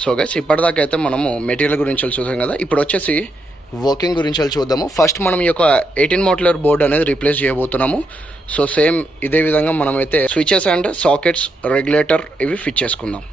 So guys ఇప్పటిదాకా అయితే మనము మెటీరియల్ గురించి చూసాం కదా. ఇప్పుడు వచ్చేసి వర్కింగ్ గురించి చూద్దాము. ఫస్ట్ మనం ఈ యొక్క 18 మోడ్యులర్ బోర్డ్ అనేది రీప్లేస్ చేయబోతున్నాము. సో సేమ్ ఇదే విధంగా మనమైతే స్విచెస్ అండ్ సాకెట్స్, రెగ్యులేటర్ ఇవి ఫిట్ చేసుకుందాం.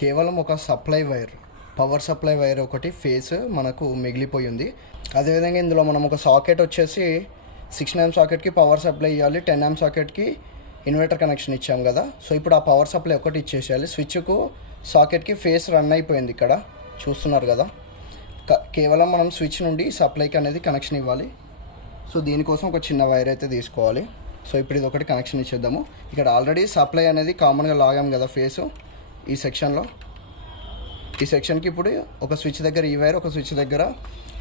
కేవలం ఒక supply wire, power supply wire ఒకటి ఫేస్ మనకు మిగిలిపోయింది. అదేవిధంగా ఇందులో మనం ఒక సాకెట్ వచ్చేసి 6 amp సాకెట్కి పవర్ సప్లై ఇవ్వాలి, 10 amp సాకెట్కి ఇన్వర్టర్ కనెక్షన్ ఇచ్చాం కదా. సో ఇప్పుడు ఆ పవర్ సప్లై ఒకటి ఇచ్చేసేయాలి. స్విచ్కు సాకెట్కి ఫేస్ రన్ అయిపోయింది, ఇక్కడ చూస్తున్నారు కదా. కేవలం మనం స్విచ్ నుండి సప్లైకి అనేది కనెక్షన్ ఇవ్వాలి. సో దీనికోసం ఒక చిన్న వైర్ అయితే తీసుకోవాలి. సో ఇప్పుడు ఇది ఒకటి కనెక్షన్ ఇచ్చేద్దాము. ఇక్కడ ఆల్రెడీ సప్లై అనేది కామన్గా లాగాం కదా ఫేసు ఈ సెక్షన్లో. ఈ సెక్షన్కి ఇప్పుడు ఒక స్విచ్ దగ్గర ఈ వైర్, ఒక స్విచ్ దగ్గర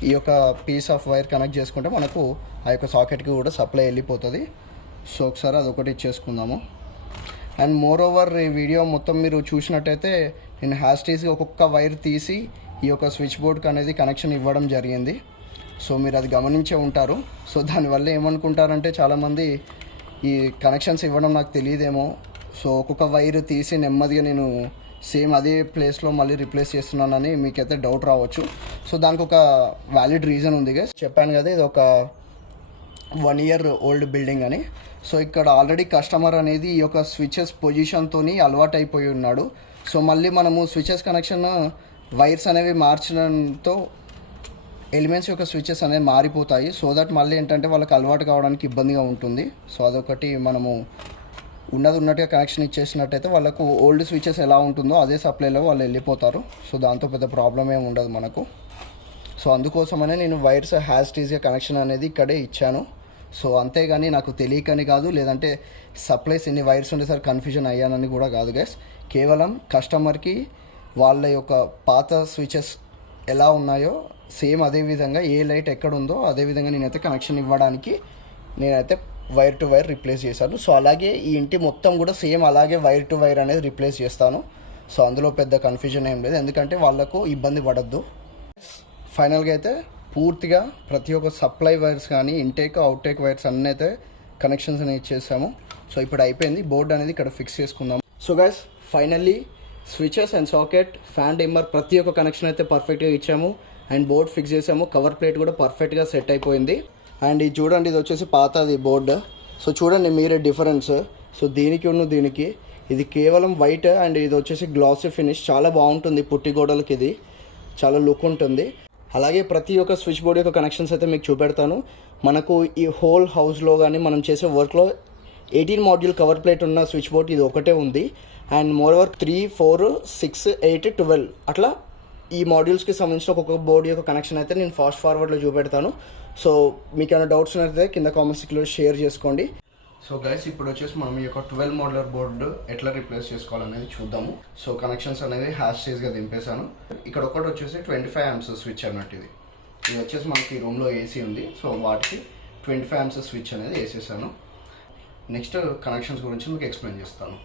ఈ యొక్క పీస్ ఆఫ్ వైర్ కనెక్ట్ చేసుకుంటే మనకు ఆ యొక్క సాకెట్కి కూడా సప్లై వెళ్ళిపోతుంది. సో ఒకసారి అదొకటి ఇచ్చేసుకుందాము. అండ్ మోర్ ఓవర్ ఈ వీడియో మొత్తం మీరు చూసినట్టయితే నేను హ్యాస్టీస్గా ఒక్కొక్క వైర్ తీసి ఈ యొక్క స్విచ్ బోర్డ్కి అనేది కనెక్షన్ ఇవ్వడం జరిగింది. సో మీరు అది గమనించే ఉంటారు. సో దానివల్ల ఏమనుకుంటారంటే చాలామంది ఈ కనెక్షన్స్ ఇవ్వడం నాకు తెలియదేమో, సో ఒక్కొక్క వైర్ తీసి నెమ్మదిగా నేను సేమ్ అదే ప్లేస్లో మళ్ళీ రిప్లేస్ చేస్తున్నానని మీకైతే డౌట్ రావచ్చు. సో దానికి ఒక వ్యాలిడ్ రీజన్ ఉంది గైస్. చెప్పాను కదా ఇది ఒక 1 year ఓల్డ్ బిల్డింగ్ అని. సో ఇక్కడ ఆల్రెడీ కస్టమర్ అనేది ఈ యొక్క స్విచెస్ పొజిషన్తో అలవాటు అయిపోయి ఉన్నాడు. సో మళ్ళీ మనము స్విచెస్ కనెక్షన్ వైర్స్ అనేవి మార్చడంతో ఎలిమెంట్స్ యొక్క స్విచెస్ అనేవి మారిపోతాయి. సో దట్ మళ్ళీ ఏంటంటే వాళ్ళకి అలవాటు కావడానికి ఇబ్బందిగా ఉంటుంది. సో అదొకటి మనము ఉన్నట్టుగా కనెక్షన్ ఇచ్చేసినట్టయితే వాళ్ళకు ఓల్డ్ స్విచెస్ ఎలా ఉంటుందో అదే సప్లైలో వాళ్ళు వెళ్ళిపోతారు. సో దాంతో పెద్ద ప్రాబ్లం ఏమి ఉండదు మనకు. సో అందుకోసమనే నేను వైర్స్ హ్యాస్టీస్గా కనెక్షన్ అనేది ఇక్కడే ఇచ్చాను. సో అంతేగాని నాకు తెలియకని కాదు, లేదంటే సప్లైస్ ఎన్ని వైర్స్ ఉండేసరికి కన్ఫ్యూజన్ అయ్యానని కూడా కాదు గైస్. కేవలం కస్టమర్కి వాళ్ళ యొక్క పాత స్విచెస్ ఎలా ఉన్నాయో సేమ్ అదేవిధంగా ఏ లైట్ ఎక్కడ ఉందో అదేవిధంగా నేనైతే కనెక్షన్ ఇవ్వడానికి నేనైతే వైర్ టు వైర్ రిప్లేస్ చేశాను. సో అలాగే ఈ ఇంటి మొత్తం కూడా సేమ్ అలాగే వైర్ టు వైర్ అనేది రిప్లేస్ చేస్తాను. సో అందులో పెద్ద కన్ఫ్యూజన్ ఏం లేదు, ఎందుకంటే వాళ్ళకు ఇబ్బంది పడద్దు. ఫైనల్గా అయితే పూర్తిగా ప్రతి ఒక్క సప్లై వైర్స్ కానీ ఇంటేక్ అవుట్టేక్ వైర్స్ అన్నీ అయితే కనెక్షన్స్ అనేవి ఇచ్చేసాము. సో ఇప్పుడు అయిపోయింది. బోర్డ్ అనేది ఇక్కడ ఫిక్స్ చేసుకుందాం. So guys finally switches and socket, fan dimmer ప్రతి ఒక్క కనెక్షన్ అయితే పర్ఫెక్ట్గా ఇచ్చాము. అండ్ బోర్డ్ ఫిక్స్ చేసాము. కవర్ ప్లేట్ కూడా పర్ఫెక్ట్గా సెట్ అయిపోయింది. అండ్ ఇది చూడండి, ఇది వచ్చేసి పాతది బోర్డు. సో చూడండి మీరే డిఫరెన్స్. సో దీనికి ఇది కేవలం వైట్ అండ్ ఇది వచ్చేసి గ్లాసీ ఫినిష్. చాలా బాగుంటుంది పుట్టి గోడలకి, ఇది చాలా లుక్ ఉంటుంది. అలాగే ప్రతి ఒక్క స్విచ్ బోర్డ్ యొక్క కనెక్షన్స్ అయితే మీకు చూపెడతాను. మనకు ఈ హోల్ హౌస్లో కానీ మనం చేసే వర్క్లో 18 మాడ్యూల్ కవర్ ప్లేట్ ఉన్న స్విచ్ బోర్డ్ ఇది ఒకటే ఉంది. అండ్ మోర్ ఓవర్ 3, 4, 6, 8, 12 అట్లా ఈ మాడ్యూల్స్కి సంబంధించిన ఒక్కొక్క బోర్డు యొక్క కనెక్షన్ అయితే నేను ఫాస్ట్ ఫార్వర్డ్లో చూపెడతాను. సో మీకు ఏమైనా డౌట్స్ ఉన్నట్లయితే కింద కామెంట్స్లో షేర్ చేసుకోండి. సో గైస్ ఇప్పుడు వచ్చేసి మనం ఈ యొక్క 12 మోడ్యులర్ బోర్డు ఎట్లా రిప్లేస్ చేసుకోవాలనేది చూద్దాము. సో కనెక్షన్స్ అనేది హ్యాస్టీస్గా దింపేశాను. ఇక్కడ ఒకటి వచ్చేసి 25 amps స్విచ్ అన్నట్టు. ఇది వచ్చేసి మనకి రూమ్లో ఏసీ ఉంది. సో వాటికి 25 amps స్విచ్ అనేది వేసేసాను. నెక్స్ట్ కనెక్షన్స్ గురించి మీకు ఎక్స్ప్లెయిన్ చేస్తాను.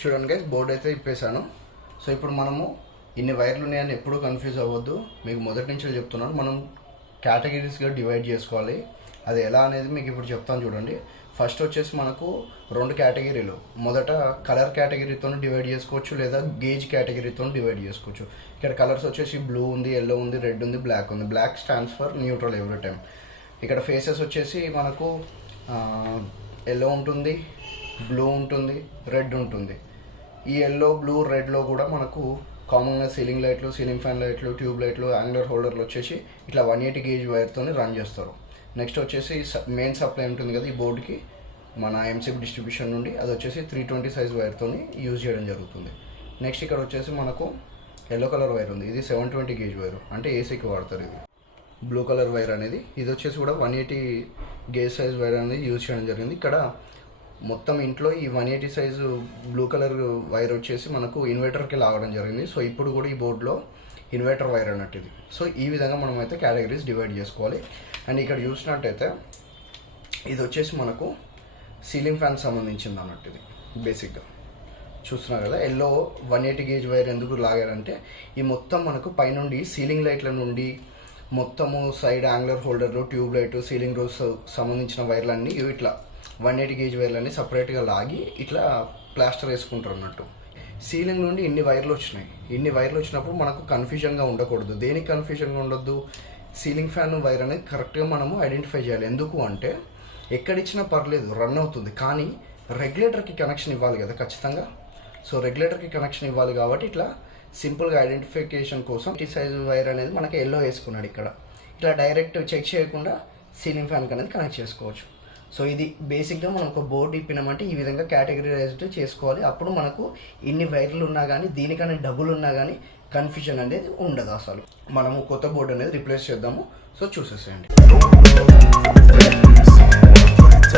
చూడండి గైస్ బోర్డు అయితే ఇప్పేసాను. సో ఇప్పుడు మనము ఇన్ని వైర్లు ఉన్నాయని ఎప్పుడూ కన్ఫ్యూజ్ అవ్వద్దు. మీకు మొదటి నుంచి చెప్తున్నాను, మనం కేటగిరీస్గా డివైడ్ చేసుకోవాలి. అది ఎలా అనేది మీకు ఇప్పుడు చెప్తాను చూడండి. ఫస్ట్ వచ్చేసి మనకు 2 కేటగిరీలు. మొదట కలర్ కేటగిరీతో డివైడ్ చేసుకోవచ్చు, లేదా గేజ్ కేటగిరీతో డివైడ్ చేసుకోవచ్చు. ఇక్కడ కలర్స్ వచ్చేసి బ్లూ ఉంది, ఎల్లో ఉంది, రెడ్ ఉంది, బ్లాక్ ఉంది. Black stands for neutral every time. ఇక్కడ ఫేసెస్ వచ్చేసి మనకు ఎల్లో ఉంటుంది, బ్లూ ఉంటుంది, రెడ్ ఉంటుంది. ఈ ఎల్లో, బ్లూ, రెడ్లో కూడా మనకు కామన్గా సీలింగ్ లైట్లు, సీలింగ్ ఫ్యాన్ లైట్లు, ట్యూబ్ లైట్లు, యాంగులర్ హోల్డర్లు వచ్చేసి ఇట్లా 180 gauge వైర్తో రన్ చేస్తారు. నెక్స్ట్ వచ్చేసి మెయిన్ సప్లై ఉంటుంది కదా ఈ బోర్డుకి మన ఎంసీబీ డిస్ట్రిబ్యూషన్ నుండి, అది వచ్చేసి 320 size వైర్తో యూజ్ చేయడం జరుగుతుంది. నెక్స్ట్ ఇక్కడ వచ్చేసి మనకు ఎల్లో కలర్ వైర్ ఉంది. ఇది 720 gauge వైర్, అంటే ఏసీకి వాడతారు. ఇది బ్లూ కలర్ వైర్ అనేది, ఇది వచ్చేసి కూడా 180 gauge size వైర్ అనేది యూజ్ చేయడం జరిగింది. ఇక్కడ మొత్తం ఇంట్లో ఈ 180 size బ్లూ కలర్ వైర్ వచ్చేసి మనకు ఇన్వర్టర్కి లాగడం జరిగింది. సో ఇప్పుడు కూడా ఈ బోర్డులో ఇన్వర్టర్ వైర్ అన్నట్టు ఇది. సో ఈ విధంగా మనం అయితే కేటగిరీస్ డివైడ్ చేసుకోవాలి. అండ్ ఇక్కడ చూసినట్టయితే ఇది వచ్చేసి మనకు సీలింగ్ ఫ్యాన్ సంబంధించింది అన్నట్టు. ఇది బేసిక్గా చూస్తున్నారు కదా. ఎల్లో 180 gauge వైర్ ఎందుకు లాగారంటే ఈ మొత్తం మనకు పైనుండి సీలింగ్ లైట్ల నుండి మొత్తము సైడ్ యాంగులర్ హోల్డర్లు, ట్యూబ్ లైట్, సీలింగ్ రోస్ సంబంధించిన వైర్లన్నీ ఇట్లా 180 gauge వైర్లన్నీ సపరేట్గా లాగి ఇట్లా ప్లాస్టర్ వేసుకుంటారు అన్నట్టు. సీలింగ్ నుండి ఇన్ని వైర్లు వచ్చినాయి. ఇన్ని వైర్లు వచ్చినప్పుడు మనకు కన్ఫ్యూజన్గా ఉండకూడదు. దేనికి కన్ఫ్యూజన్గా ఉండొద్దు, సీలింగ్ ఫ్యాన్ వైర్ అనేది కరెక్ట్గా మనము ఐడెంటిఫై చేయాలి. ఎందుకు అంటే ఎక్కడిచ్చినా పర్లేదు రన్ అవుతుంది, కానీ రెగ్యులేటర్కి కనెక్షన్ ఇవ్వాలి కదా ఖచ్చితంగా. సో రెగ్యులేటర్కి కనెక్షన్ ఇవ్వాలి కాబట్టి ఇట్లా సింపుల్గా ఐడెంటిఫికేషన్ కోసం ఈ సైజు వైర్ అనేది మనకి ఎల్లో వేసుకున్నాడు. ఇక్కడ ఇట్లా డైరెక్ట్ చెక్ చేయకుండా సీలింగ్ ఫ్యాన్కి అనేది కనెక్ట్ చేసుకోవచ్చు. సో ఇది బేసిక్గా మనం ఒక బోర్డు ఇప్పినామంటే ఈ విధంగా కేటగిరైజ్డ్ చేసుకోవాలి. అప్పుడు మనకు ఇన్ని వైర్లు ఉన్నా కానీ దీనికన్నా డబుల్ ఉన్నా కానీ కన్ఫ్యూజన్ అనేది ఉండదు. అసలు మనము కొత్త బోర్డు అనేది రిప్లేస్ చేద్దాము. సో చూసేసేయండి. I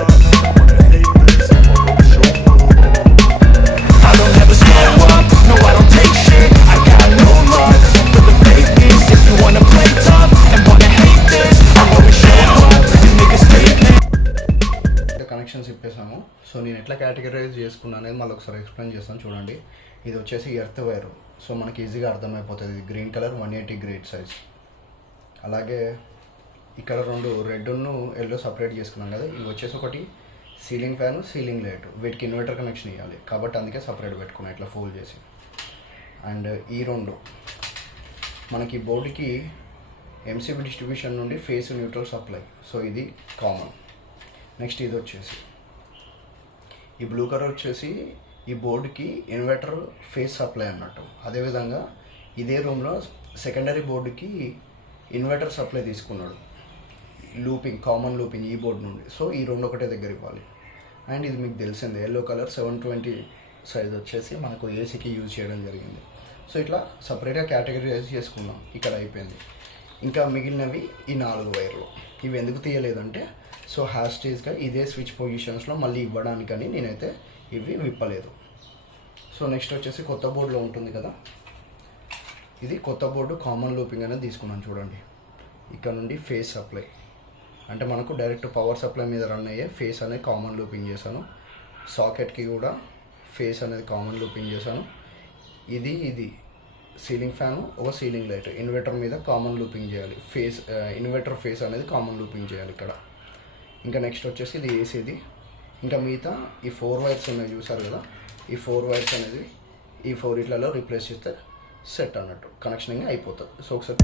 don't ever slow up, no I don't take shit. I got no love for the fakeness. If you wanna play tough and wanna hate this, I'll always show up and make a statement. Connections ఇప్పేసాము. So నేను ఎట్లా categorise చేసుకున్నా అనేది మళ్ళీ ఒకసారి explain చేస్తాను చూడండి. ఇది వచ్చేసి ఎర్త్ వైర్. సో మనకి ఈజీగా అర్థమైపోతుంది. ఇది గ్రీన్ కలర్ 180 గ్రేడ్ సైజ్. అలాగే ఇక్కడ రెండు రెడ్ను ఎల్లో సపరేట్ చేసుకున్నాం కదా. ఇవి వచ్చేసి ఒకటి సీలింగ్ ఫ్యాన్, సీలింగ్ లైట్. వీటికి ఇన్వర్టర్ కనెక్షన్ ఇవ్వాలి కాబట్టి అందుకే సపరేట్ పెట్టుకున్నాను ఇట్లా ఫోల్డ్ చేసి. అండ్ ఈ రెండు మనకి బోర్డుకి ఎంసీబీ డిస్ట్రిబ్యూషన్ నుండి ఫేస్ న్యూట్రల్ సప్లై. సో ఇది కామన్. నెక్స్ట్ ఇది వచ్చేసి ఈ బ్లూ కలర్ వచ్చేసి ఈ బోర్డుకి ఇన్వర్టర్ ఫేస్ సప్లై అన్నట్టు. అదేవిధంగా ఇదే రూమ్లో సెకండరీ బోర్డుకి ఇన్వర్టర్ సప్లై తీసుకున్నాడు, లూపింగ్, కామన్ లూపింగ్ ఈ బోర్డు నుండి. సో ఈ రెండు ఒకటే దగ్గర ఇవ్వాలి. అండ్ ఇది మీకు తెలిసిందే, ఎల్లో కలర్ 720 సైజ్ వచ్చేసి మనకు ఏసీకి యూజ్ చేయడం జరిగింది. సో ఇట్లా సపరేట్గా కేటగిరైజ్ చేసుకున్నాం. ఇక్కడ అయిపోయింది. ఇంకా మిగిలినవి ఈ 4 వైర్లు. ఇవి ఎందుకు తీయలేదంటే సో హ్యాస్టేజ్గా ఇదే స్విచ్ పొజిషన్స్లో మళ్ళీ ఇవ్వడానికని నేనైతే ఇవి విప్పలేదు. సో నెక్స్ట్ వచ్చేసి కొత్త బోర్డులో ఉంటుంది కదా, ఇది కొత్త బోర్డు కామన్ లూపింగ్ అనేది తీసుకున్నాను చూడండి. ఇక్కడ నుండి ఫేస్ సప్లై అంటే మనకు డైరెక్ట్ పవర్ సప్లై మీద రన్ అయ్యే ఫేస్ అనేది కామన్ లూపింగ్ చేశాను. సాకెట్కి కూడా ఫేస్ అనేది కామన్ లూపింగ్ చేశాను. ఇది సీలింగ్ ఫ్యాను, ఒక సీలింగ్ లైట్, ఇన్వర్టర్ మీద కామన్ లూపింగ్ చేయాలి. ఫేస్ ఇన్వర్టర్ ఫేస్ అనేది కామన్ లూపింగ్ చేయాలి ఇక్కడ. ఇంకా నెక్స్ట్ వచ్చేసి ఇది ఏసీది. ఇంకా మిగతా ఈ 4 వైర్స్ ఉన్నాయి చూసారు కదా, ఈ 4 వైర్స్ అనేది ఈ 4 ఇట్లలో రీప్లేస్ చేస్తే సెట్ అన్నట్టు కనెక్షనింగ్ అయిపోతుంది. సో ఒకసారి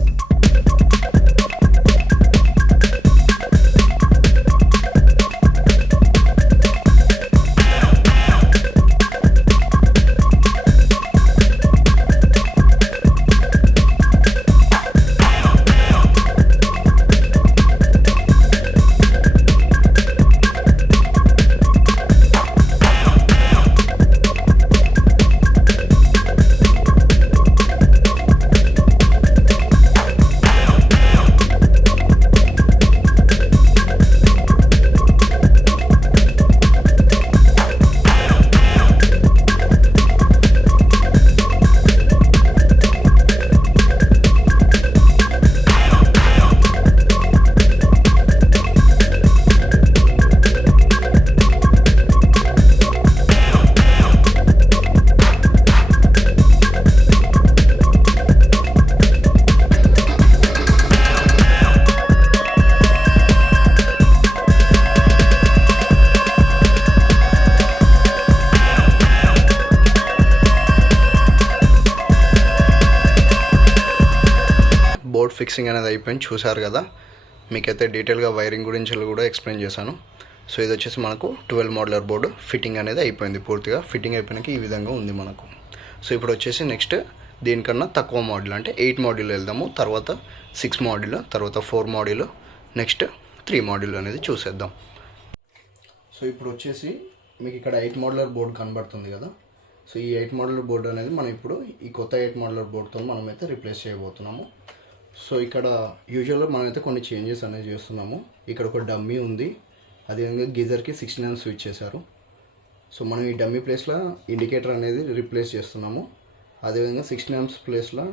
బోర్డ్ ఫిక్సింగ్ అనేది అయిపోయింది చూసారు కదా. మీకైతే డీటెయిల్గా వైరింగ్ గురించి కూడా ఎక్స్ప్లెయిన్ చేశాను. సో ఇది వచ్చేసి మనకు 12 మోడలర్ బోర్డు ఫిట్టింగ్ అనేది అయిపోయింది. పూర్తిగా ఫిట్టింగ్ అయిపోయినాక ఈ విధంగా ఉంది మనకు. సో ఇప్పుడు వచ్చేసి నెక్స్ట్ దీనికన్నా తక్కువ మోడల్ అంటే 8 మోడల్ వెళ్దాము. తర్వాత 6 మోడల్, తర్వాత 4 మోడల్, నెక్స్ట్ 3 మోడల్ అనేది చూసేద్దాం. సో ఇప్పుడు వచ్చేసి మీకు ఇక్కడ 8 మోడలర్ బోర్డు కనబడుతుంది కదా. సో ఈ 8 మోడలర్ బోర్డు అనేది మనం ఇప్పుడు ఈ కొత్త 8 మోడలర్ బోర్డుతో మనమైతే రీప్లేస్ చేయబోతున్నాము. సో ఇక్కడ యూజువల్గా మనమైతే కొన్ని చేంజెస్ అనేది చేస్తున్నాము. ఇక్కడ ఒక డమ్మీ ఉంది, అదేవిధంగా గీజర్కి 16 amps స్విచ్ చేశారు. సో మనం ఈ డమ్మీ ప్లేస్లో ఇండికేటర్ అనేది రీప్లేస్ చేస్తున్నాము. అదేవిధంగా 16 amps ప్లేస్లో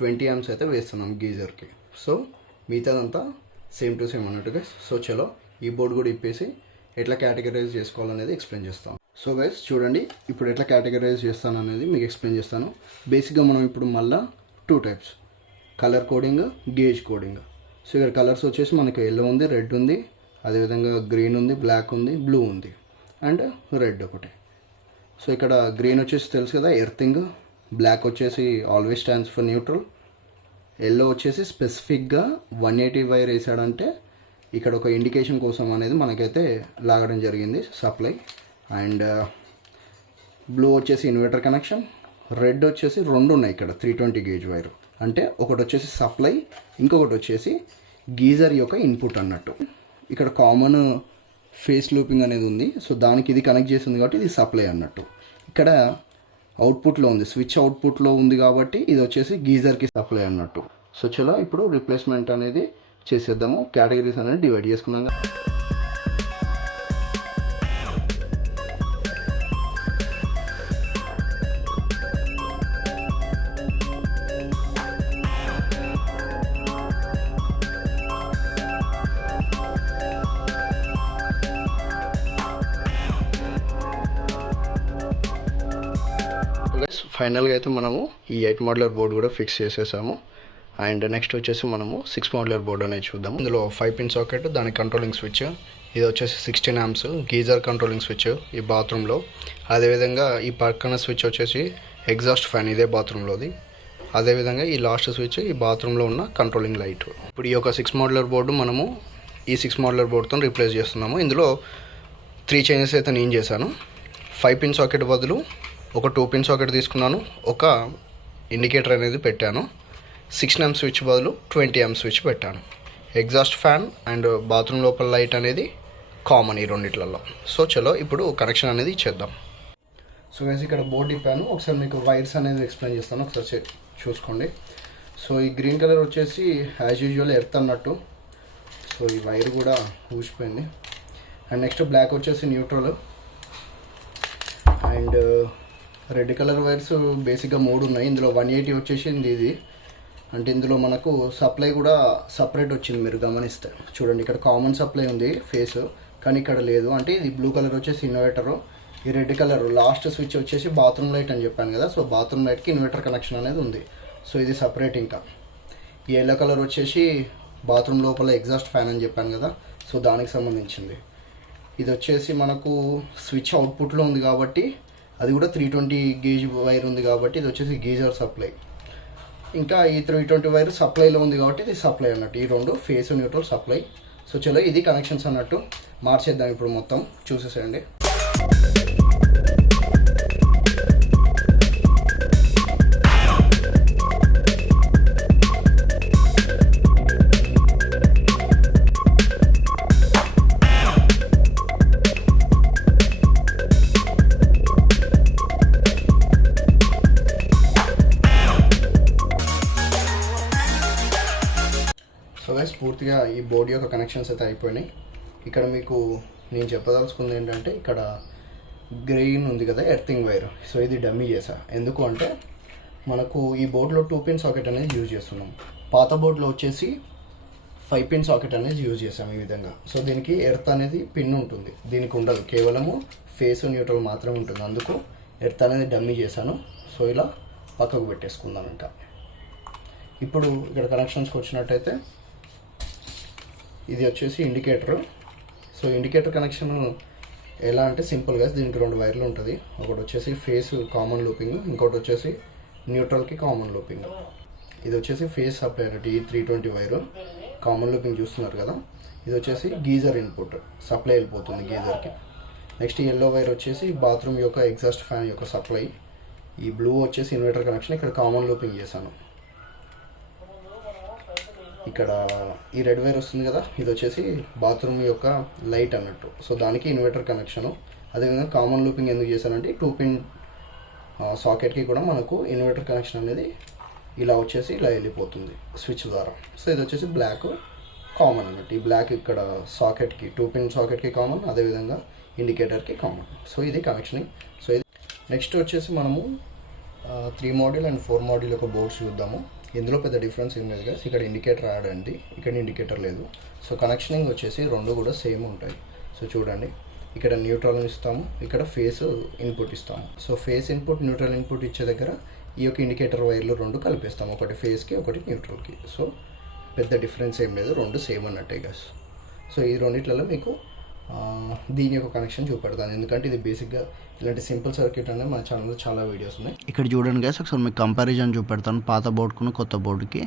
20 amps అయితే వేస్తున్నాం గీజర్కి. సో మిగతాదంతా సేమ్ టు సేమ్ అన్నట్టుగా. సో చలో ఈ బోర్డు కూడా ఇప్పేసి ఎట్లా కేటగరైజ్ చేసుకోవాలనేది ఎక్స్ప్లెయిన్ చేస్తాం. సో గైస్ చూడండి, ఇప్పుడు ఎట్లా కేటగరైజ్ చేస్తాను అనేది మీకు ఎక్స్ప్లెయిన్ చేస్తాను. బేసిక్గా మనం ఇప్పుడు మళ్ళీ 2 types, colour coding, gauge coding. So ఇక్కడ కలర్స్ వచ్చేసి మనకి ఎల్లో ఉంది, రెడ్ ఉంది, అదేవిధంగా గ్రీన్ ఉంది, బ్లాక్ ఉంది, బ్లూ ఉంది అండ్ రెడ్ ఒకటి. సో ఇక్కడ గ్రీన్ వచ్చేసి తెలుసు కదా ఎర్తింగ్, బ్లాక్ వచ్చేసి always stands for neutral, yellow వచ్చేసి స్పెసిఫిక్గా 180 వైర్ వేసాడంటే ఇక్కడ ఒక ఇండికేషన్ కోసం అనేది మనకైతే లాగడం జరిగింది సప్లై. అండ్ బ్లూ వచ్చేసి ఇన్వర్టర్ కనెక్షన్, రెడ్ వచ్చేసి 2 ఉన్నాయి ఇక్కడ 320 గేజ్ వైర్, అంటే ఒకటి వచ్చేసి సప్లై, ఇంకొకటి వచ్చేసి గీజర్ యొక్క ఇన్పుట్ అన్నట్టు. ఇక్కడ కామన్ ఫేస్ లూపింగ్ అనేది ఉంది. సో దానికి ఇది కనెక్ట్ చేసింది కాబట్టి ఇది సప్లై అన్నట్టు. ఇక్కడ అవుట్పుట్లో ఉంది, స్విచ్ అవుట్పుట్లో ఉంది కాబట్టి ఇది వచ్చేసి గీజర్కి సప్లై అన్నట్టు. సో చలో ఇప్పుడు రిప్లేస్మెంట్ అనేది చేసేద్దాము. కేటగిరీస్ అనేది డివైడ్ చేసుకున్నాం. ఫైనల్గా అయితే మనము ఈ 8 మోడ్యులర్ బోర్డు కూడా ఫిక్స్ చేసేసాము. అండ్ నెక్స్ట్ వచ్చేసి మనము 6 మోడ్యులర్ బోర్డు అనేది చూద్దాము. ఇందులో 5 పిన్ సాకెట్, దాని కంట్రోలింగ్ స్విచ్, ఇది వచ్చేసి 16 amps గీజర్ కంట్రోలింగ్ స్విచ్ ఈ బాత్రూంలో. అదేవిధంగా ఈ పక్కన స్విచ్ వచ్చేసి ఎగ్జాస్ట్ ఫ్యాన్, ఇదే బాత్రూంలోది. అదేవిధంగా ఈ లాస్ట్ స్విచ్ ఈ బాత్రూంలో ఉన్న కంట్రోలింగ్ లైట్. ఇప్పుడు ఈ యొక్క 6 మోడ్యులర్ బోర్డు మనము ఈ 6 మోడ్యులర్ బోర్డుతో రీప్లేస్ చేస్తున్నాము. ఇందులో 3 చేంజెస్ అయితే నేను చేశాను. 5 పిన్ సాకెట్ బదులు ఒక 2 పిన్ సాకెట్ తీసుకున్నాను, ఒక ఇండికేటర్ అనేది పెట్టాను. 16 amp స్విచ్ బదులు 20 amp స్విచ్ పెట్టాను. ఎగ్జాస్ట్ ఫ్యాన్ అండ్ బాత్రూమ్ లోపల లైట్ అనేది కామన్ ఈ రెండిట్లలో. సో చలో ఇప్పుడు కనెక్షన్ అనేది ఇచ్చేద్దాం. సో గైస్ ఇక్కడ బోర్డు ఇప్పాను, ఒకసారి మీకు వైర్స్ అనేది ఎక్స్ప్లెయిన్ చేస్తాను, ఒకసారి చూసుకోండి. సో ఈ గ్రీన్ కలర్ వచ్చేసి యాజ్ యూజువల్ ఎర్త్ అన్నట్టు. సో ఈ వైర్ కూడా ఊసిపోయింది. అండ్ నెక్స్ట్ బ్లాక్ వచ్చేసి neutral. And red colour wires బేసిక్గా 3 ఉన్నాయి. ఇందులో 180 వచ్చేసింది ఇది. అంటే ఇందులో మనకు సప్లై కూడా సపరేట్ వచ్చింది, మీరు గమనిస్తే చూడండి. ఇక్కడ కామన్ సప్లై ఉంది ఫేస్, కానీ ఇక్కడ లేదు. అంటే ఇది బ్లూ కలర్ వచ్చేసి ఇన్వర్టరు, ఈ రెడ్ కలర్ లాస్ట్ స్విచ్ వచ్చేసి బాత్రూమ్ లైట్ అని చెప్పాను కదా. సో బాత్రూమ్ లైట్కి ఇన్వర్టర్ కనెక్షన్ అనేది ఉంది. సో ఇది సపరేట్. ఇంకా ఈ ఎల్లో కలర్ వచ్చేసి బాత్రూమ్ లోపల ఎగ్జాస్ట్ ఫ్యాన్ అని చెప్పాను కదా, సో దానికి సంబంధించింది. ఇది వచ్చేసి మనకు స్విచ్ అవుట్పుట్లో ఉంది కాబట్టి, అది కూడా 320 గేజ్ వైర్ ఉంది కాబట్టి ఇది వచ్చేసి గీజర్ సప్లై. ఇంకా ఈ 320 వైర్ సప్లైలో ఉంది కాబట్టి ఇది సప్లై అన్నట్టు. ఈ రెండు ఫేస్ న్యూట్రల్ సప్లై. సో చలో ఇది కనెక్షన్స్ అన్నట్టు. మార్చేద్దాం ఇప్పుడు, మొత్తం చూసేసేయండి. సో గైస్ పూర్తిగా ఈ బోర్డు యొక్క కనెక్షన్స్ అయితే అయిపోయినాయి. ఇక్కడ మీకు నేను చెప్పదలుచుకుంది ఏంటంటే, ఇక్కడ గ్రీన్ ఉంది కదా ఎర్తింగ్ వైర్, సో ఇది డమ్మీ చేసా. ఎందుకు అంటే మనకు ఈ బోర్డులో 2 పిన్ సాకెట్ అనేది యూజ్ చేస్తున్నాం. పాత బోర్డులో వచ్చేసి 5 పిన్ సాకెట్ అనేది యూజ్ చేసాం ఈ విధంగా. సో దీనికి ఎర్త్ అనేది పిన్ ఉంటుంది, దీనికి ఉండదు, కేవలము ఫేస్ న్యూట్రల్ మాత్రమే ఉంటుంది. అందుకు ఎర్త్ అనేది డమ్మీ చేశాను. సో ఇలా పక్కకు పెట్టేసుకుందాం. ఇంకా ఇప్పుడు ఇక్కడ కనెక్షన్స్కి వచ్చినట్టయితే ఇది వచ్చేసి ఇండికేటర్. సో ఇండికేటర్ కనెక్షన్ ఎలా అంటే సింపుల్గా దీనికి 2 వైర్లు ఉంటుంది. ఒకటి వచ్చేసి ఫేస్ కామన్ లూపింగ్, ఇంకోటి వచ్చేసి న్యూట్రల్కి కామన్ లూపింగ్. ఇది వచ్చేసి ఫేస్ సప్లై అన్నట్టు. ఈ 320 వైరు కామన్ లూపింగ్ చూస్తున్నారు కదా, ఇది వచ్చేసి గీజర్ ఇన్పుట్ సప్లై వెళ్ళిపోతుంది గీజర్కి. నెక్స్ట్ ఎల్లో వైర్ వచ్చేసి బాత్రూమ్ యొక్క ఎగ్జాస్ట్ ఫ్యాన్ యొక్క సప్లై. ఈ బ్లూ వచ్చేసి ఇన్వర్టర్ కనెక్షన్, ఇక్కడ కామన్ లూపింగ్ చేశాను. ఇక్కడ ఈ రెడ్ వైర్ వస్తుంది కదా, ఇది వచ్చేసి బాత్రూమ్ యొక్క లైట్ అన్నట్టు. సో దానికి ఇన్వర్టర్ కనెక్షను. అదేవిధంగా కామన్ లూపింగ్ ఎందుకు చేశానంటే 2 పిన్ సాకెట్కి కూడా మనకు ఇన్వర్టర్ కనెక్షన్ అనేది ఇలా వచ్చేసి ఇలా వెళ్ళిపోతుంది స్విచ్ ద్వారా. సో ఇది వచ్చేసి బ్లాక్ కామన్ అన్నట్టు. ఈ బ్లాక్ ఇక్కడ సాకెట్కి 2 పిన్ సాకెట్కి కామన్, అదేవిధంగా ఇండికేటర్కి కామన్. సో ఇది కనెక్షనింగ్. సో ఇది నెక్స్ట్ వచ్చేసి మనము 3 మోడ్యూల్ అండ్ 4 మోడ్యూల్ యొక్క బోర్డ్స్ చూద్దాము. ఇందులో పెద్ద డిఫరెన్స్ ఏం లేదు కదా, ఇక్కడ ఇండికేటర్ యాడ్ అయింది, ఇక్కడ ఇండికేటర్ లేదు. సో కనెక్షనింగ్ వచ్చేసి 2 కూడా సేమ్ ఉంటాయి. సో చూడండి, ఇక్కడ న్యూట్రల్ ఇస్తాము, ఇక్కడ ఫేస్ ఇన్పుట్ ఇస్తాము. So face input neutral input ఇచ్చే దగ్గర ఈ యొక్క ఇండికేటర్ వైర్లు 2 కలిపేస్తాము, ఒకటి ఫేస్కి ఒకటి న్యూట్రల్కి. సో పెద్ద డిఫరెన్స్ ఏం లేదు, 2 సేమ్ అన్నట్టే గస్. సో ఈ రెండిట్లలో మీకు దీని యొక్క కనెక్షన్ చూపెడతాను, ఎందుకంటే ఇది బేసిక్గా ఇలాంటి సింపుల్ సర్క్యూట్ అనేది మన ఛానల్లో చాలా వీడియోస్ ఉన్నాయి. ఇక్కడ చూడండి గైస్, ఒకసారి మీకు కంపారిజన్ చూపెడతాను పాత బోర్డుకును కొత్త బోర్డుకి.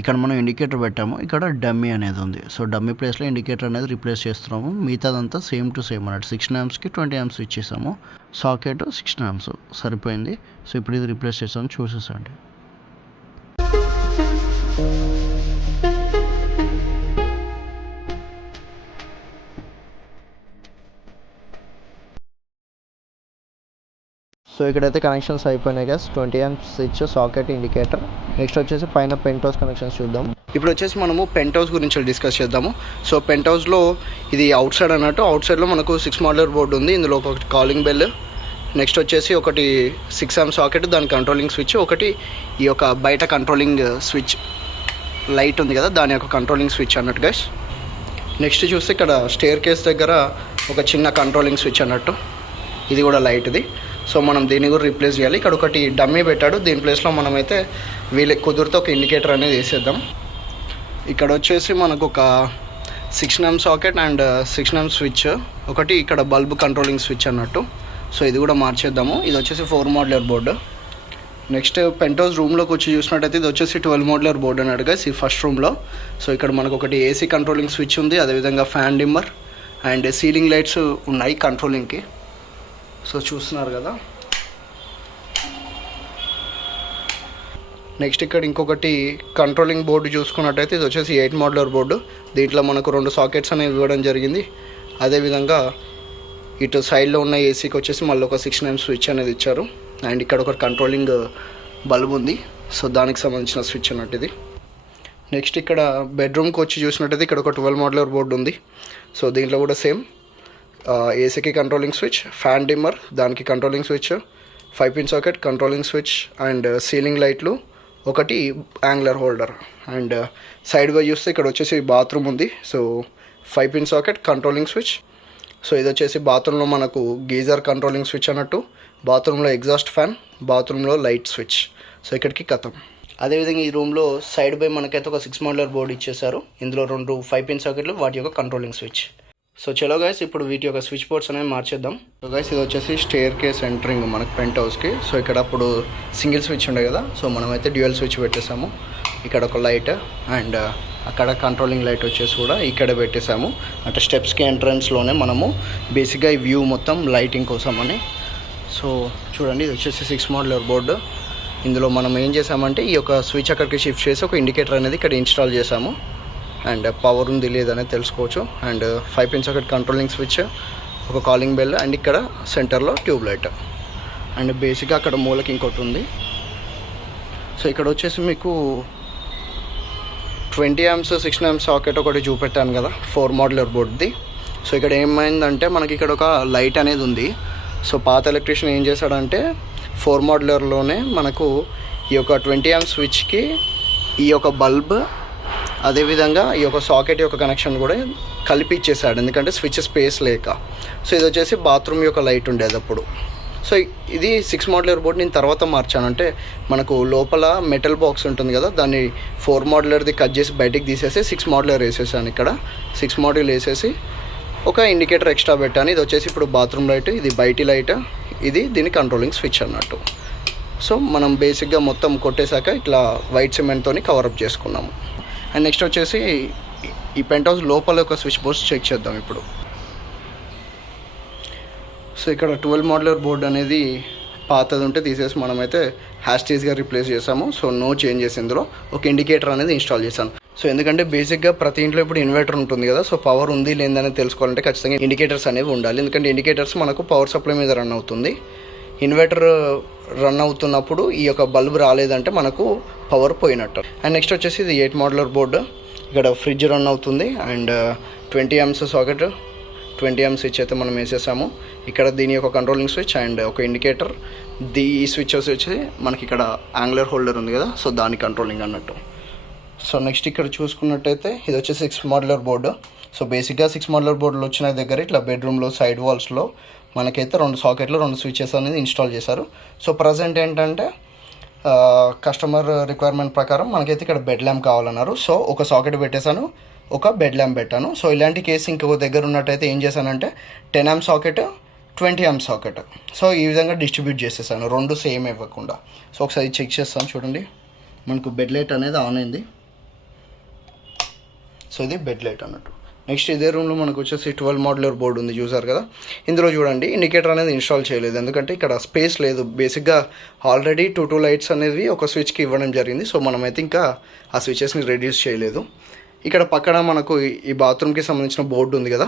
ఇక్కడ మనం ఇండికేటర్ పెట్టాము, ఇక్కడ డమ్మీ అనేది ఉంది. సో డమ్మీ ప్లేస్లో ఇండికేటర్ అనేది రీప్లేస్ చేస్తున్నాము. మిగతాదంతా సేమ్ టు సేమ్ అన్నట్టు. 16 amps-కి 20 amps ఇచ్చేసాము. సాకెట్ 16 amps సరిపోయింది. సో ఇప్పుడు ఇది రీప్లేస్ చేస్తాము, చూసేసండి. సో ఇక్కడైతే కనెక్షన్స్ అయిపోయినాయి guys. 20 amps switch, socket, indicator. Next వచ్చేసి పైన పెంట్-హౌస్ కనెక్షన్స్ చూద్దాం. ఇప్పుడు వచ్చేసి మనము పెంట్-హౌస్ గురించి డిస్కస్ చేద్దాము. సో పెంట్-హౌస్లో ఇది అవుట్ సైడ్ అన్నట్టు. అవుట్ సైడ్లో మనకు 6 మోడ్యులర్ బోర్డు ఉంది. ఇందులో ఒకటి కాలింగ్ బెల్, నెక్స్ట్ వచ్చేసి ఒకటి 6 amp సాకెట్, దాని కంట్రోలింగ్ స్విచ్, ఒకటి ఈ యొక్క బయట కంట్రోలింగ్ స్విచ్ లైట్ ఉంది కదా, దాని యొక్క కంట్రోలింగ్ స్విచ్ అన్నట్టు గైస్. నెక్స్ట్ చూస్తే ఇక్కడ స్టేర్ కేస్ దగ్గర ఒక చిన్న కంట్రోలింగ్ స్విచ్ అన్నట్టు, ఇది కూడా లైట్ది. సో మనం దీన్ని కూడా రీప్లేస్ చేయాలి. ఇక్కడ ఒకటి డమ్మీ పెట్టాడు, దీని ప్లేస్లో మనమైతే కుదిరితే ఒక ఇండికేటర్ అనేది వేసేద్దాం. ఇక్కడ వచ్చేసి మనకు ఒక 6nm socket and 6nm switch, ఒకటి ఇక్కడ బల్బ్ కంట్రోలింగ్ స్విచ్ అన్నట్టు. సో ఇది కూడా మార్చేద్దాము. ఇది వచ్చేసి 4 మోడ్యులర్ బోర్డు. నెక్స్ట్ పెంటోస్ రూమ్లోకి వచ్చి చూసినట్టయితే ఇది వచ్చేసి 12 మోడ్యులర్ బోర్డు అన్నట్టుగా ఈ ఫస్ట్ రూమ్లో. సో ఇక్కడ మనకు ఒకటి ఏసీ కంట్రోలింగ్ స్విచ్ ఉంది, అదేవిధంగా fan dimmer and ceiling lights ఉన్నాయి కంట్రోలింగ్కి. సో చూస్తున్నారు కదా. నెక్స్ట్ ఇక్కడ ఇంకొకటి కంట్రోలింగ్ బోర్డు చూసుకున్నట్టయితే ఇది వచ్చేసి 8 మోడ్యులర్ బోర్డు. దీంట్లో మనకు 2 సాకెట్స్ అనేవి ఇవ్వడం జరిగింది. అదేవిధంగా ఇటు సైడ్లో ఉన్న ఏసీకి వచ్చేసి మళ్ళీ ఒక 6nm స్విచ్ అనేది ఇచ్చారు. అండ్ ఇక్కడ ఒక కంట్రోలింగ్ బల్బ్ ఉంది, సో దానికి సంబంధించిన స్విచ్ అన్నట్టు ఇది. నెక్స్ట్ ఇక్కడ బెడ్రూమ్కి వచ్చి చూసినట్టయితే ఇక్కడ ఒక 12 మోడ్యులర్ బోర్డు ఉంది. సో దీంట్లో కూడా సేమ్ ఏసీకి కంట్రోలింగ్ స్విచ్, ఫ్యాన్ డిమ్మర్ దానికి controlling switch, 5-pin socket controlling switch and ceiling లైట్లు, ఒకటి angular holder. And side by చూస్తే ఇక్కడ వచ్చేసి బాత్రూమ్ ఉంది. So 5-pin socket controlling switch. So ఇది వచ్చేసి బాత్రూంలో మనకు గీజర్ కంట్రోలింగ్ స్విచ్ అన్నట్టు, బాత్రూంలో ఎగ్జాస్ట్ ఫ్యాన్, బాత్రూంలో లైట్ స్విచ్. సో ఇక్కడికి కథం. అదేవిధంగా ఈ రూమ్లో సైడ్ బై మనకైతే ఒక 6 మోడ్యులర్ బోర్డు ఇచ్చేసారు. ఇందులో 2 5-pin సాకెట్లు, వాటి యొక్క కంట్రోలింగ్ స్విచ్. సో చలో గైస్, ఇప్పుడు వీటి యొక్క స్విచ్ బోర్డ్స్ అనేవి మార్చేద్దాం. సో గైస్ ఇది వచ్చేసి స్టేర్ కేస్ ఎంట్రింగ్ మనకు పెంట్ హౌస్కి. సో ఇక్కడ అప్పుడు సింగిల్ స్విచ్ ఉండే కదా, సో మనమైతే డ్యూయల్ స్విచ్ పెట్టేసాము. ఇక్కడ ఒక లైట్ అండ్ అక్కడ కంట్రోలింగ్ లైట్ వచ్చేసి కూడా ఇక్కడ పెట్టేసాము. అంటే స్టెప్స్కి ఎంట్రన్స్లోనే మనము బేసిక్గా ఈ వ్యూ మొత్తం లైటింగ్ కోసం అని. సో చూడండి ఇది వచ్చేసి 6 మోడ్యులర్ బోర్డు. ఇందులో మనం ఏం చేసామంటే ఈ యొక్క స్విచ్ అక్కడికి షిఫ్ట్ చేసి ఒక ఇండికేటర్ అనేది ఇక్కడ ఇన్స్టాల్ చేసాము. అండ్ పవర్ ఉంది లేదనేది తెలుసుకోవచ్చు. And 5-pin socket controlling switch, ఒక కాలింగ్ బెల్ అండ్ ఇక్కడ సెంటర్లో ట్యూబ్ లైట్. అండ్ బేసిక్గా అక్కడ మూలకి ఇంకోటి ఉంది. సో ఇక్కడ వచ్చేసి మీకు 20 amps 6nm సాకెట్ ఒకటి చూపెట్టాను కదా 4 మోడ్యులర్ బోర్డ్ది. సో ఇక్కడ ఏమైందంటే మనకి ఇక్కడ ఒక లైట్ అనేది ఉంది. సో పాత ఎలక్ట్రీషియన్ ఏం చేశాడంటే 4 మోడ్యులర్లోనే మనకు ఈ యొక్క 20 amp స్విచ్కి ఈ యొక్క బల్బ్, అదేవిధంగా ఈ యొక్క సాకెట్ యొక్క కనెక్షన్ కూడా కలిపి ఇచ్చేసాడు, ఎందుకంటే స్విచ్ స్పేస్ లేక. సో ఇది వచ్చేసి బాత్రూమ్ యొక్క లైట్ ఉండేది అప్పుడు. సో ఇది 6 మోడ్యులర్ బోర్డు నేను తర్వాత మార్చాను. అంటే మనకు లోపల మెటల్ బాక్స్ ఉంటుంది కదా, దాన్ని 4 మోడ్యులర్ది కట్ చేసి బయటికి తీసేసి 6 మోడ్యులర్ వేసేసాను. ఇక్కడ 6 మోడ్యుల్ వేసేసి ఒక ఇండికేటర్ ఎక్స్ట్రా పెట్టాను. ఇది వచ్చేసి ఇప్పుడు బాత్రూమ్ లైట్, ఇది బయటి లైట్, ఇది దీని కంట్రోలింగ్ స్విచ్ అన్నట్టు. సో మనం బేసిక్గా మొత్తం కొట్టేశాక ఇట్లా వైట్ సిమెంట్తో కవరప్ చేసుకున్నాము. అండ్ నెక్స్ట్ వచ్చేసి ఈ పెంట్ హౌస్ లోపల ఒక స్విచ్ బోర్డ్స్ చెక్ చేద్దాం ఇప్పుడు. సో ఇక్కడ 12 మోడ్యులర్ బోర్డ్ అనేది పాతది ఉంటే తీసేసి మనమైతే హ్యాస్టీస్గా రీప్లేస్ చేసాము. So no changes. ఇందులో ఒక ఇండికేటర్ అనేది ఇన్స్టాల్ చేశాను. సో ఎందుకంటే బేసిక్గా ప్రతి ఇంట్లో ఇప్పుడు ఇన్వర్టర్ ఉంటుంది కదా, సో పవర్ ఉంది లేదని తెలుసుకోవాలంటే ఖచ్చితంగా ఇండికేటర్స్ అనేవి ఉండాలి. ఎందుకంటే ఇండికేటర్స్ మనకు పవర్ సప్లై మీద రన్ అవుతుంది. ఇన్వర్టర్ రన్ అవుతున్నప్పుడు ఈ యొక్క బల్బ్ రాలేదంటే మనకు పవర్ పోయినట్టు. అండ్ నెక్స్ట్ వచ్చేసి ఇది 8 మోడ్యులర్ బోర్డు. ఇక్కడ ఫ్రిడ్జ్ రన్ అవుతుంది and 20 amps socket, 20 amps switch అయితే మనం వేసేసాము. ఇక్కడ దీని యొక్క కంట్రోలింగ్ స్విచ్ అండ్ ఒక ఇండికేటర్. ఈ స్విచ్ వచ్చి మనకి ఇక్కడ యాంగ్లర్ హోల్డర్ ఉంది కదా, సో దాని కంట్రోలింగ్ అన్నట్టు. సో నెక్స్ట్ ఇక్కడ చూసుకున్నట్టయితే ఇది వచ్చేసి 6 మోడ్యులర్ బోర్డు. సో బేసిక్గా 6 మోడ్యులర్ బోర్డులు వచ్చిన దగ్గర ఇట్లా బెడ్రూమ్లో సైడ్ వాల్స్లో మనకైతే 2 సాకెట్లు 2 స్విచెస్ అనేది ఇన్స్టాల్ చేశారు. సో ప్రజెంట్ ఏంటంటే కస్టమర్ రిక్వైర్మెంట్ ప్రకారం మనకైతే ఇక్కడ బెడ్ ల్యాంప్ కావాలన్నారు. సో ఒక సాకెట్ పెట్టేశాను, ఒక బెడ్ ల్యాంప్ పెట్టాను. సో ఇలాంటి కేసు ఇంకొక దగ్గర ఉన్నట్టయితే ఏం చేశానంటే 10 amp socket, 20 amp socket, so ఈ విధంగా డిస్ట్రిబ్యూట్ చేసేసాను, 2 సేమ్ ఇవ్వకుండా. సో ఒకసారి చెక్ చేస్తాను చూడండి. మనకు బెడ్ లైట్ అనేది ఆన్ అయింది. సో ఇది బెడ్ లైట్ అన్నట్టు. నెక్స్ట్ ఇదే రూమ్లో మనకు వచ్చేసి 12 మోడ్యులర్ బోర్డు ఉంది, చూసారు కదా. ఇందులో చూడండి ఇండికేటర్ అనేది ఇన్స్టాల్ చేయలేదు, ఎందుకంటే ఇక్కడ స్పేస్ లేదు. బేసిక్గా ఆల్రెడీ 2 లైట్స్ అనేవి ఒక స్విచ్కి ఇవ్వడం జరిగింది. సో మనమైతే ఇంకా ఆ స్విచెస్ని రెడ్యూస్ చేయలేదు. ఇక్కడ పక్కన మనకు ఈ బాత్రూమ్కి సంబంధించిన బోర్డు ఉంది కదా,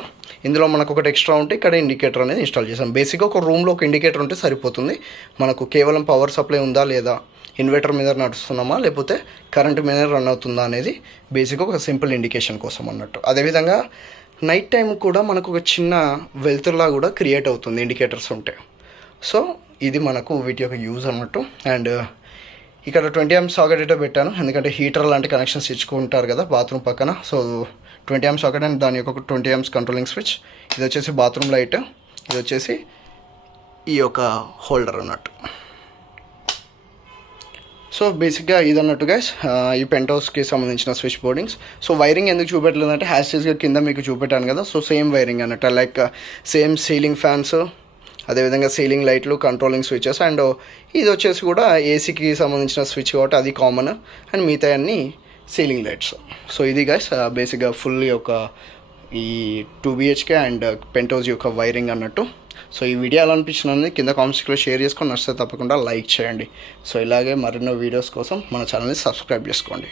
ఇందులో మనకు ఒకటి ఎక్స్ట్రా ఉంటే ఇక్కడ ఇండికేటర్ అనేది ఇన్స్టాల్ చేసాం. బేసిక్గా ఒక రూమ్లో ఒక ఇండికేటర్ ఉంటే సరిపోతుంది. మనకు కేవలం పవర్ సప్లై ఉందా లేదా, ఇన్వర్టర్ మీద నడుస్తున్నామా లేకపోతే కరెంట్ మీద రన్ అవుతుందా అనేది బేసిక్గా ఒక సింపుల్ ఇండికేషన్ కోసం అన్నట్టు. అదేవిధంగా నైట్ టైం కూడా మనకు ఒక చిన్న వెలుతురులా కూడా క్రియేట్ అవుతుంది ఇండికేటర్స్ ఉంటే. సో ఇది మనకు వీటి యొక్క యూజ్ అన్నట్టు. అండ్ ఇక్కడ 20 amp సాకెట్ అయితే పెట్టాను, ఎందుకంటే హీటర్ లాంటి కనెక్షన్స్ ఇచ్చుకుంటారు కదా బాత్రూమ్ పక్కన. సో 20 amp సాకెట్ అండ్ దాని యొక్క 20 amps కంట్రోలింగ్ స్విచ్. ఇది వచ్చేసి బాత్రూమ్ లైట్, ఇది వచ్చేసి ఈ యొక్క హోల్డర్ అన్నట్టు. సో బేసిక్గా ఇది అన్నట్టు గైస్ ఈ పెంట్ హౌస్కి సంబంధించిన స్విచ్ బోర్డింగ్స్. సో వైరింగ్ ఎందుకు చూపెట్టలేదంటే హ్యాషెస్గా కింద మీకు చూపెట్టాను కదా, సో సేమ్ వైరింగ్ అన్నట్టు, లైక్ సేమ్ సీలింగ్ ఫ్యాన్స్, అదేవిధంగా సీలింగ్ లైట్లు, కంట్రోలింగ్ స్విచెస్, అండ్ ఇది వచ్చేసి కూడా ఏసీకి సంబంధించిన స్విచ్ కాబట్టి అది కామన్, అండ్ మిగతా అన్ని సీలింగ్ లైట్స్. సో ఇది గైస్ బేసిక్గా ఫుల్ యొక్క ఈ 2 BHK అండ్ పెంట్ హౌస్ యొక్క వైరింగ్ అన్నట్టు. సో ఈ వీడియో ఎలా అనిపించినది కింద కామెంట్స్లో షేర్ చేసుకొని నచ్చితే తప్పకుండా లైక్ చేయండి. సో ఇలాగే మరిన్నో వీడియోస్ కోసం మన ఛానల్ని సబ్స్క్రైబ్ చేసుకోండి.